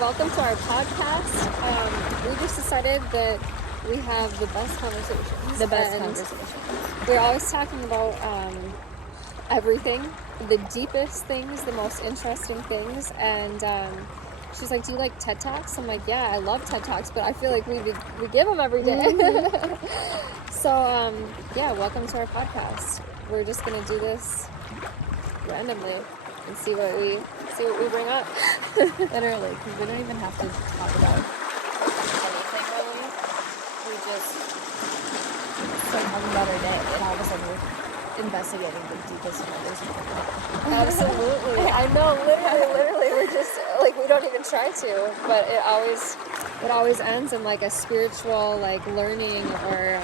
welcome to our podcast. We just decided that we have the best conversations. We're always talking about everything, the deepest things, the most interesting things. And she's like, "Do you like TED Talks?" I'm like, "Yeah, I love TED Talks, but I feel like we give them every day." So yeah, welcome to our podcast. We're just gonna do this randomly and see what we bring up. Literally, because we don't even have to talk about anything really. We just start talking about our day, and all of a sudden we're investigating the deepest wonders of the world. Absolutely. I know, literally, we're just, like, we don't even try to, but it always ends in, like, a spiritual, like, learning or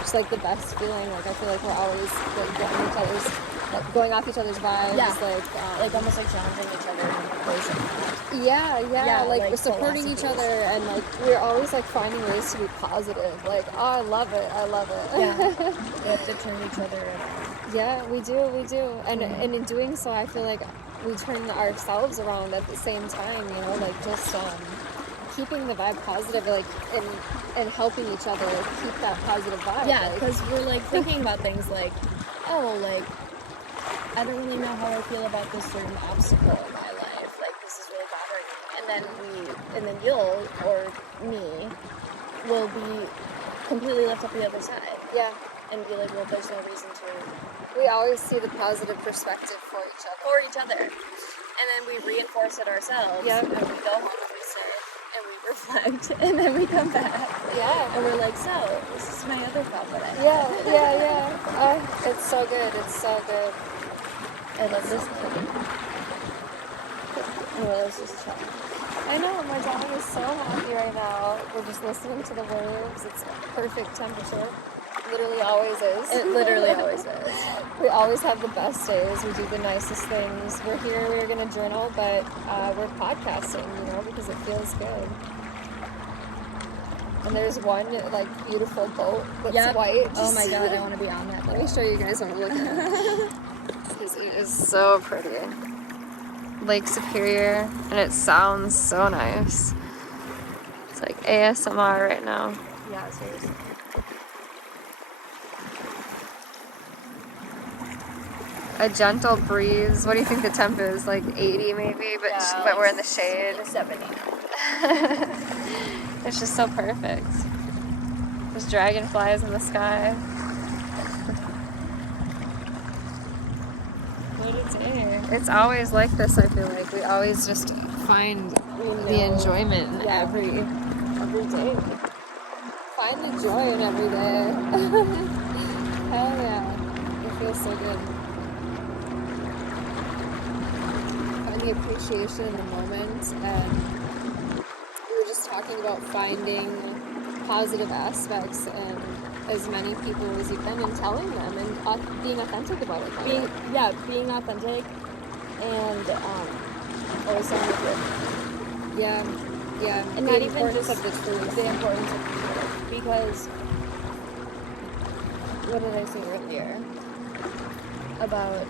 just, like, the best feeling. Like, I feel like we're always, like, going off each other's vibes. Yeah. Like almost like challenging each other in person. Yeah, like we're supporting each philosophies. other, and, like, we're always, like, finding ways to be positive. Like, oh, I love it. Yeah. We have to turn each other around. Yeah, we do. And in doing so, I feel like we turn ourselves around at the same time, you know, like, just keeping the vibe positive, like, and helping each other keep that positive vibe. Yeah, like, because we're like thinking about things like, oh, like, I don't really know how I feel about this certain obstacle in my life. Like, this is really bothering me. And then you'll, or me, will be completely left up the other side. yeah, And be like, well, there's no reason to. we always see the positive perspective for each other. And then we reinforce it ourselves. Yep. And we go home and we sit and we reflect. And then we come back. Yeah. And we're like, so, this is my other thought that I had. Yeah. It's so good. I love this thing. And Willow's just chilling. I know, my dog is so happy right now. We're just listening to the waves. It's perfect temperature. Literally always is. It literally always is. We always have the best days. We do the nicest things. We're going to journal, but we're podcasting, you know, because it feels good. And there's one, like, beautiful boat that's white. Oh my god, I want to be on that boat. Let me show you guys what I'm looking at. Because it is so pretty. Lake Superior, and it sounds so nice. It's like ASMR right now. Yeah, seriously. A gentle breeze. What do you think the temp is? Like 80 maybe, but we're in the shade. 70. It's just so perfect. There's dragonflies in the sky. What a day. It's always like this, I feel like. We always just find the enjoyment in every day. Find the joy in every day. Hell yeah. It feels so good. Find the appreciation in the moment. And we were just talking about finding positive aspects in as many people as you can, and telling them and being authentic about it. Being authentic and always telling the truth. Yeah. And the not even importance just of the truth. The importance of the truth. Because what did I say earlier? About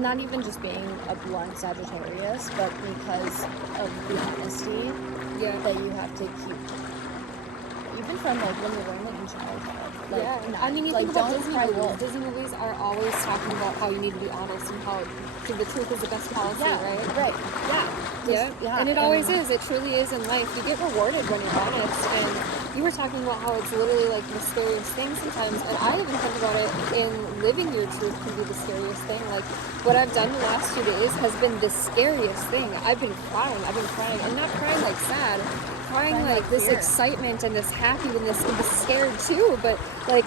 not even just being a blunt Sagittarius, but because of the honesty that you have to keep. Even from, like, when you're learning in childhood. Like, I mean, you like, think about don't Disney cry movies. wolf. Disney movies are always talking about how you need to be honest and how the truth is the best policy, right? Right. Yeah. And it always is. It truly is in life. You get rewarded when you're honest. And you were talking about how it's literally, like, the scariest thing sometimes. And I even think about it in living your truth can be the scariest thing. Like, what I've done the last 2 days has been the scariest thing. I've been crying. And not crying like sad. Crying like this fear. excitement and this happiness and this scared too. But, like,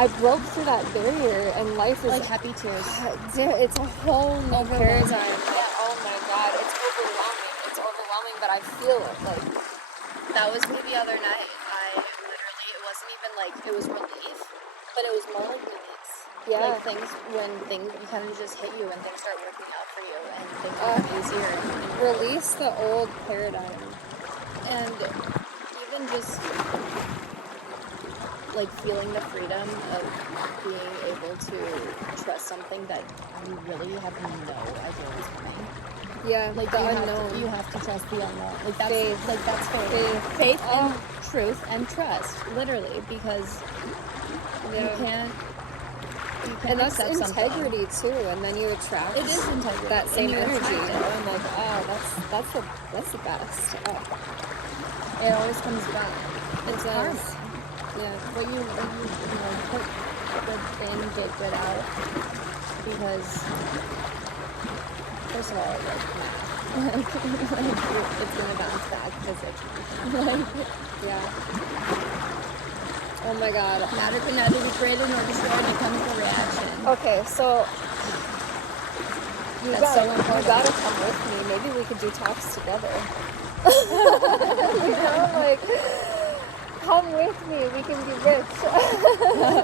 I broke through that barrier, and life is like happy tears. It's a whole new paradigm. Yeah. Oh my god, it's overwhelming, but I feel it. Like, That was me the other night. It wasn't even like, it was relief, but it was more like release. yeah, Like when things kind of just hit you and things start working out for you and things become easier. release the old paradigm. And even just like feeling the freedom of being able to trust something that you really have no idea is coming. Yeah, Like the you unknown. you have to trust the unknown. Like that's Faith. like that's faith. Faith. Faith and truth and trust, literally, because you can't and that's accept integrity something. too, and then you attract It is integrity. that same and you energy. attract it. I'm like, oh, that's the best. Oh, It always comes back. It's does. karma. Yeah. What you put good in, get good out. Because first of all, like it's gonna bounce back physically. Yeah. Oh my god. Matter can neither be created nor destroyed, becomes the reaction. Okay, so That's so important. you gotta come with me. Maybe we could do talks together. You know, like, come with me. We can be rich.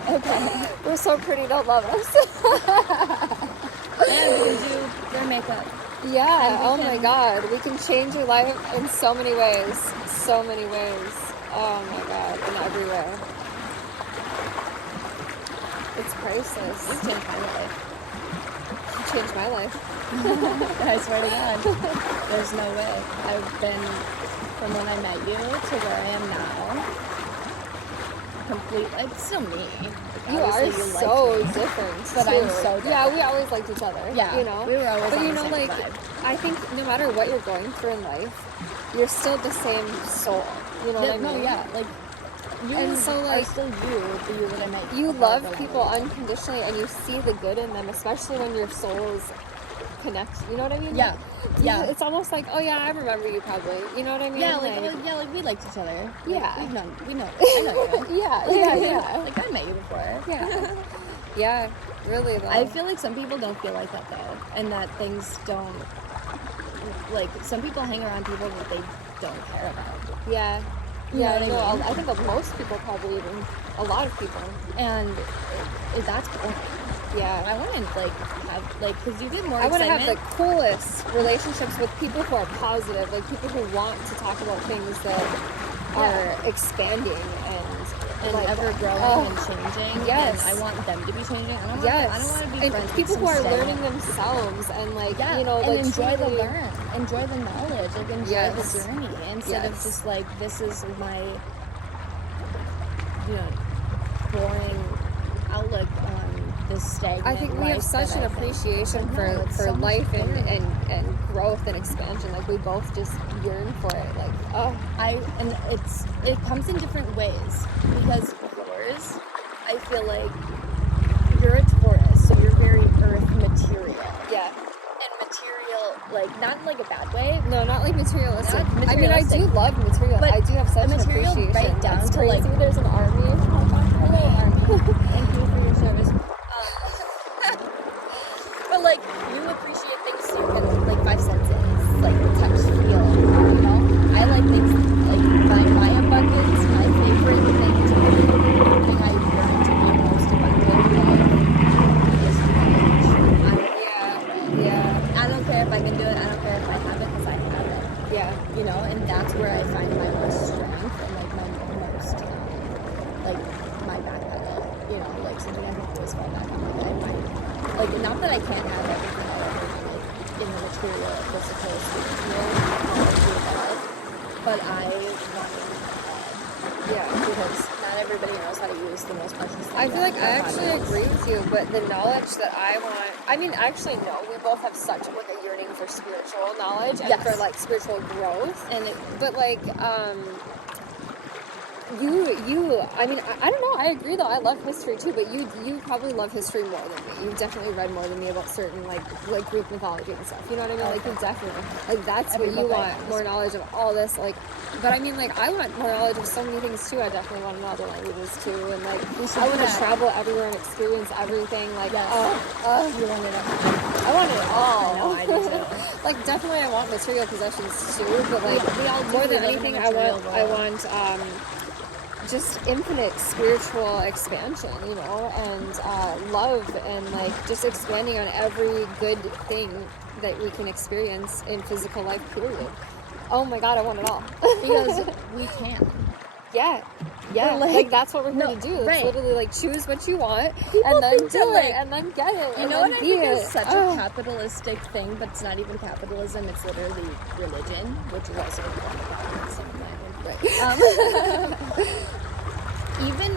Okay. We're so pretty. Don't love us. And we can do their makeup. Yeah. Oh my god. We can change your life in so many ways. So many ways. Oh my god. In every way. It's priceless. You've changed my life. You changed my life. I swear to God. There's no way. I've been, from when I met you to where I am now, complete. It's still me. You Obviously, are so liked me, different. but too. I'm so different. Yeah, we always liked each other. Yeah, you know. we were always But on you the know, same like, vibe. I think no matter what you're going through in life, you're still the same soul. You know what I mean? No, yeah, like you And so, like, are still you that I met. You above love the people line. unconditionally, and you see the good in them, especially when your souls connect. You know what I mean? Yeah, yeah. It's almost like, oh yeah, I remember you probably. You know what I mean? Yeah, like we liked each other. Like, Yeah. we know. I know you. yeah. Like I met you before. Yeah. Yeah, really though. I feel like some people don't feel like that though, and that things don't. Like some people hang around people that they don't care about. Yeah. You know Yeah, what I mean? I think of most people probably, even a lot of people. And that's boring. Yeah. I want to because you get more. I want to have the excitement. coolest relationships with people who are positive, like people who want to talk about things that are expanding and like, ever growing and changing. Yes. And I want them to be changing. I don't want to be and friends people with who are some learning themselves and like and like enjoy the truly- enjoy the knowledge, like enjoy Yes. the journey instead of Yes. just like this is my boring outlook on this stagnant. I think we have life such that an I think- appreciation No, for it's so much life bigger. and growth and expansion. Like we both just yearn for it. Like it comes in different ways because yours, I feel like you're a Taurus, so you're very earth material. yeah. And material, like not in like a bad way. No, not like materialistic. Not I mean, I do materialistic. love material. But I do have such a an material appreciation. right down That's to, crazy. like- There's an army. Hello, Army. Thank you for your service. But like, you appreciate things so you can, like, 5 senses, like touch, feel, you know? I like things, like, my abundance, my favorite thing to be, the thing I learned to be most abundant of is knowledge. Yeah. I don't care if I can do it, I don't care if I have it, because I have it. Yeah. You know, and that's where I find my most strength and like my most my back pedal. You know, like something I can always fall back on. Like I find not that I can't have everything all over like in the material, physical, spiritual, but I want it Yeah. because not everybody knows how to use the most precious thing. I feel like I that God actually is. agree with you, but the knowledge that I want, I mean, actually, no, we both have such like a yearning for spiritual knowledge and Yes. for like spiritual growth. And it, But like, I mean, I don't know. I agree though. I love history too, but you probably love history more than me. You've definitely read more than me about certain like Greek mythology and stuff. You know what I mean? Like you definitely that's Every what you book I want, own is- more knowledge of all this. Like, but I mean, like I want more knowledge of so many things too. I definitely want to know other languages too, and like We should I do want to that. travel everywhere and experience everything. Like, Yes. You want it all. I want it all. I know, I do too. Like definitely, I want material possessions too, but like We all do. more We than live in a anything, I material want just infinite spiritual expansion, you know, and love, and like just expanding on every good thing that we can experience in physical life. Period. Oh my God, I want it all. Because we can. Yeah, Yeah, like that's what we're here to do. It's right. literally like choose what you want People and then think do that, it like, and then get it. You and know then what I be think is it. such a capitalistic thing, but it's not even capitalism, it's literally religion, which was a point some Right. Even,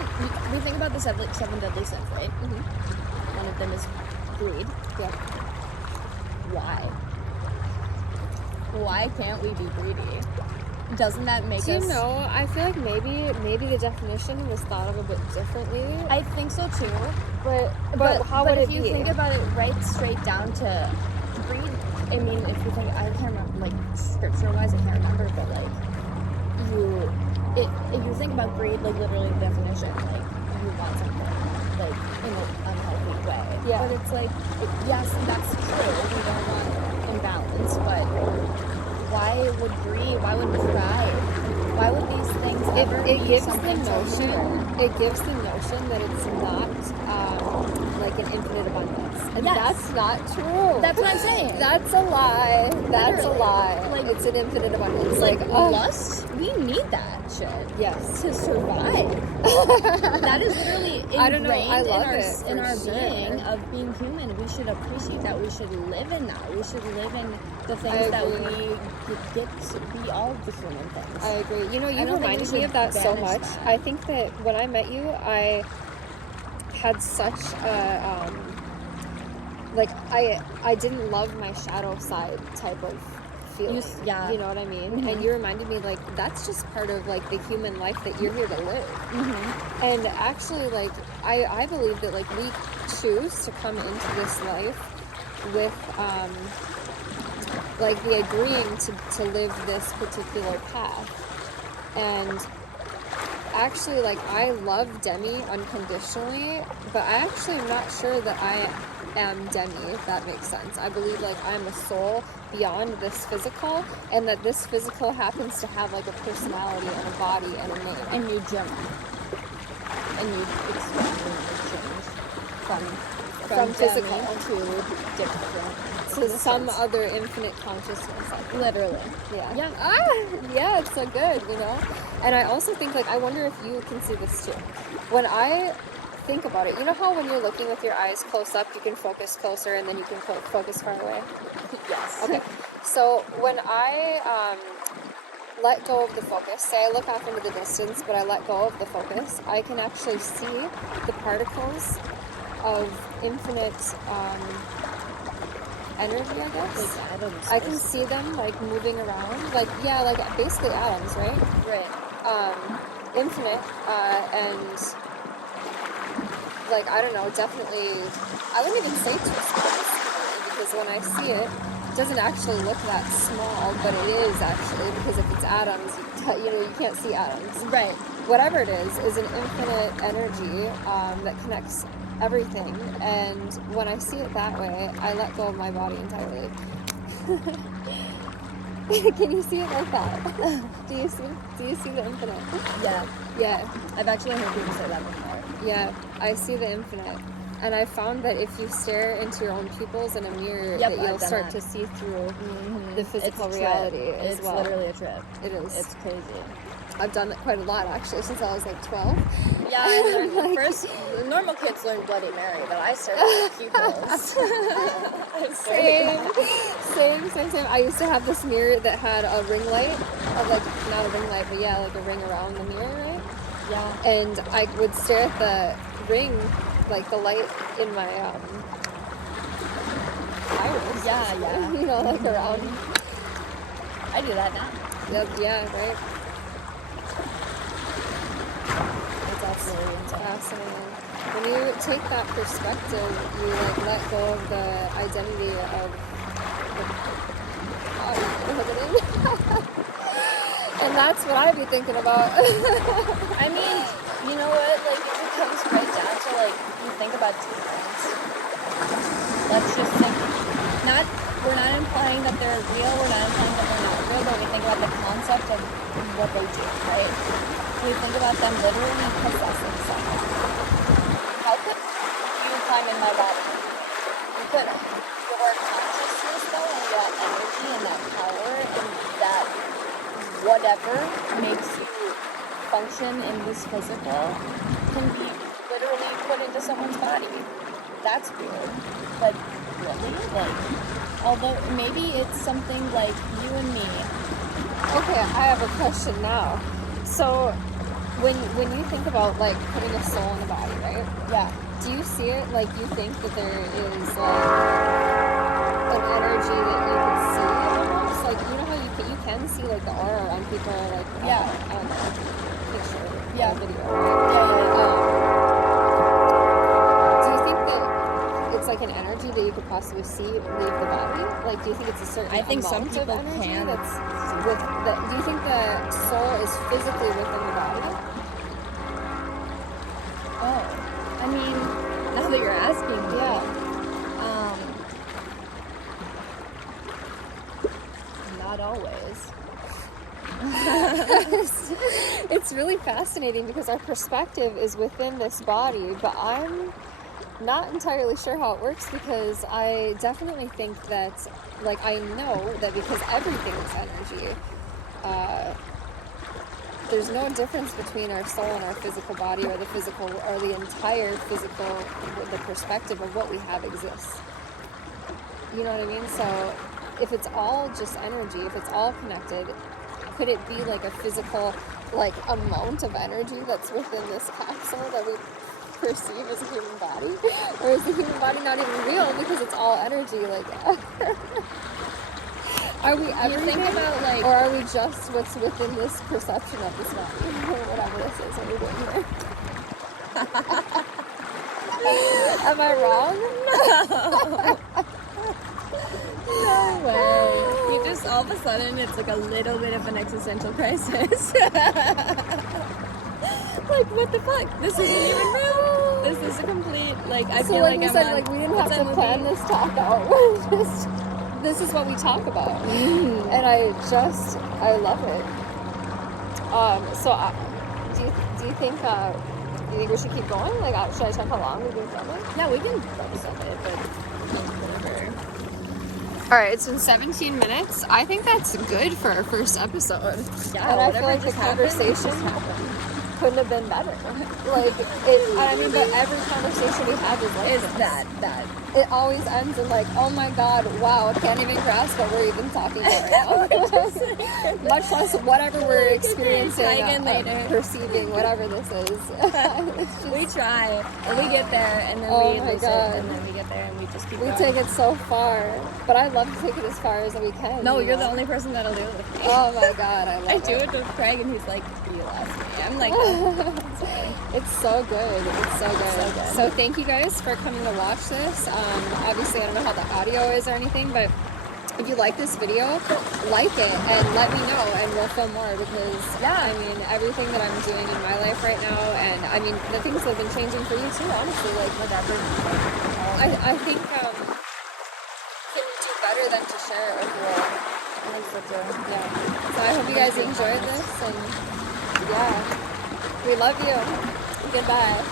we think about the seven deadly sins, right? Mm-hmm. One of them is greed. Yeah. Why? Why can't we be greedy? Doesn't that make us... Do you know, I feel like maybe the definition was thought of a bit differently. I think so too. But how would it be? If you think about it right straight down to greed, I mean, if you think, I can't remember, like, scripture-wise, I can't remember, but, like, if you think about greed, like, literally the definition, like, you want something, like, in an unhealthy way. Yeah. But it's like, yes, that's true, we don't want imbalance, but why would greed, why would pride, why would these things ever be something to hinder? It gives the notion that it's not like an infinite abundance. And Yes. that's not true. That's what I'm saying. That's a lie. That's Literally. a lie. Like, it's an infinite abundance. Like lust, we need that shit. Yes. To survive. That is literally ingrained I don't know. I love in our sure. being of being human. We should appreciate that. We should live in that. We should live in the things that we get to be, all the human things. I agree. You know, you reminded me of that so much. That. I think that when I met you, I had such a like I didn't love my shadow side type of feeling. You know what I mean? Mm-hmm. And you reminded me, like, that's just part of, like, the human life that you're here to live. Mm-hmm. And actually, like, I believe that, like, we choose to come into this life with like the agreeing to live this particular path. And actually, like, I love Demi unconditionally, but I actually am not sure that I am Demi, if that makes sense. I believe, like, I'm a soul beyond this physical, and that this physical happens to have, like, a personality and a body and a name. And you jump. And you expand and change from physical to different. To some other infinite consciousness. Literally. Yeah. Yeah, it's so good, you know? And I also think, like, I wonder if you can see this too. When I think about it, you know how when you're looking with your eyes close up, you can focus closer and then you can focus far away? Yes. Okay. So when I let go of the focus, say I look off into the distance, but I let go of the focus, I can actually see the particles of infinite energy, I guess. Like atoms. I can see them, like, moving around. Like, yeah, like, basically atoms, right? Right. Infinite, and, like, I don't know, definitely, I wouldn't even say too small, because when I see it, it doesn't actually look that small, but it is actually, because if it's atoms, you know, you can't see atoms. Right. Whatever it is an infinite energy that connects everything, and when I see it that way, I let go of my body entirely. Can you see it like that? Do you see the infinite? Yeah. I've actually heard people say that before. Yeah, I see the infinite. And I found that if you stare into your own pupils in a mirror, that you'll start to see through the physical reality as well. It's literally a trip. It is. It's crazy. I've done it quite a lot, actually, since I was, like, 12. Yeah, I learned first. Normal kids learn Bloody Mary, but I stared at my pupils. Same. I used to have this mirror that had a ring light, like, not a ring light, but yeah, like a ring around the mirror, right? Yeah. And I would stare at the ring, like the light in my iris. Yeah. You know, like around. I do that now. Yep, yeah, right. It's absolutely fascinating. When you take that perspective, you, like, let go of the identity of the body. And that's what I'd be thinking about. I mean, you know what? Like, it comes right down to, like, you think about 2 things. Let's just think. We're not implying that they're real, we're not implying that they're not real, but we think about the concept of what they do, right? We think about them literally possessing something. How could you climb in my body? You couldn't. Your consciousness, though, and that energy and that power and that whatever makes you function in this physical can be literally put into someone's body. That's weird. But really? Like, although maybe it's something like you and me. Okay, I have a question now. So, when you think about like putting a soul in a body, right? Yeah. Do you see it like you think that there is like an energy that you can see almost? Like you know how you can see like the aura on people like on a picture or video, right? Do you think that it's like an energy that you could possibly see leave the body? Like, do you think it's a certain I think some amount people of energy can. that's with the? Do you think the soul is physically within the body? Oh, I mean, now that you're asking me, not always. It's really fascinating because our perspective is within this body, but I'm not entirely sure how it works because I definitely think that, like, I know that because everything is energy, there's no difference between our soul and our physical body or the physical or the entire physical, the perspective of what we have exists. You know what I mean? So if it's all just energy, if it's all connected, could it be like a physical, like, amount of energy that's within this capsule that we perceive as a human body? Or is the human body not even real because it's all energy? Like, are we everything? You think about, like, or are we just what's within this perception of this body? Or whatever this is that we're doing here. Am I wrong? No way. You just, all of a sudden, it's like a little bit of an existential crisis. Like, what the fuck? This isn't even real. This is a complete, like, I feel like we I'm said, on, like, we didn't have to plan this talk out. This is what we talk about. And I love it. Do you think we should keep going? Like, should I check how long we've been filming? Yeah, we can focus on it, but whatever. All right, it's been 17 minutes. I think that's good for our first episode. Yeah, and I feel like the conversation couldn't have been better. Like, I mean, but every conversation we have is like that. It always ends in like, oh my god, wow, I can't even grasp what we're even talking about right now. Much less whatever we're experiencing, perceiving, whatever this is. We try, and we get there, and then we lose it, and then we get there, and we just keep going. We take it so far, but I love to take it as far as we can. No, you're the only person that'll do it with me. Oh my god, I love it. I do it with Craig, and he's like, you lost me. I'm like, it's so good. It's so good. So thank you guys for coming to watch this. Obviously, I don't know how the audio is or anything, but if you like this video, like it and let me know, and we'll film more because, I mean, everything that I'm doing in my life right now, and I mean, the things that have been changing for you too, honestly, like, whatever. I think can do better than to share it with the world. I think so too. Yeah. So I hope you guys enjoyed this, and we love you. Goodbye.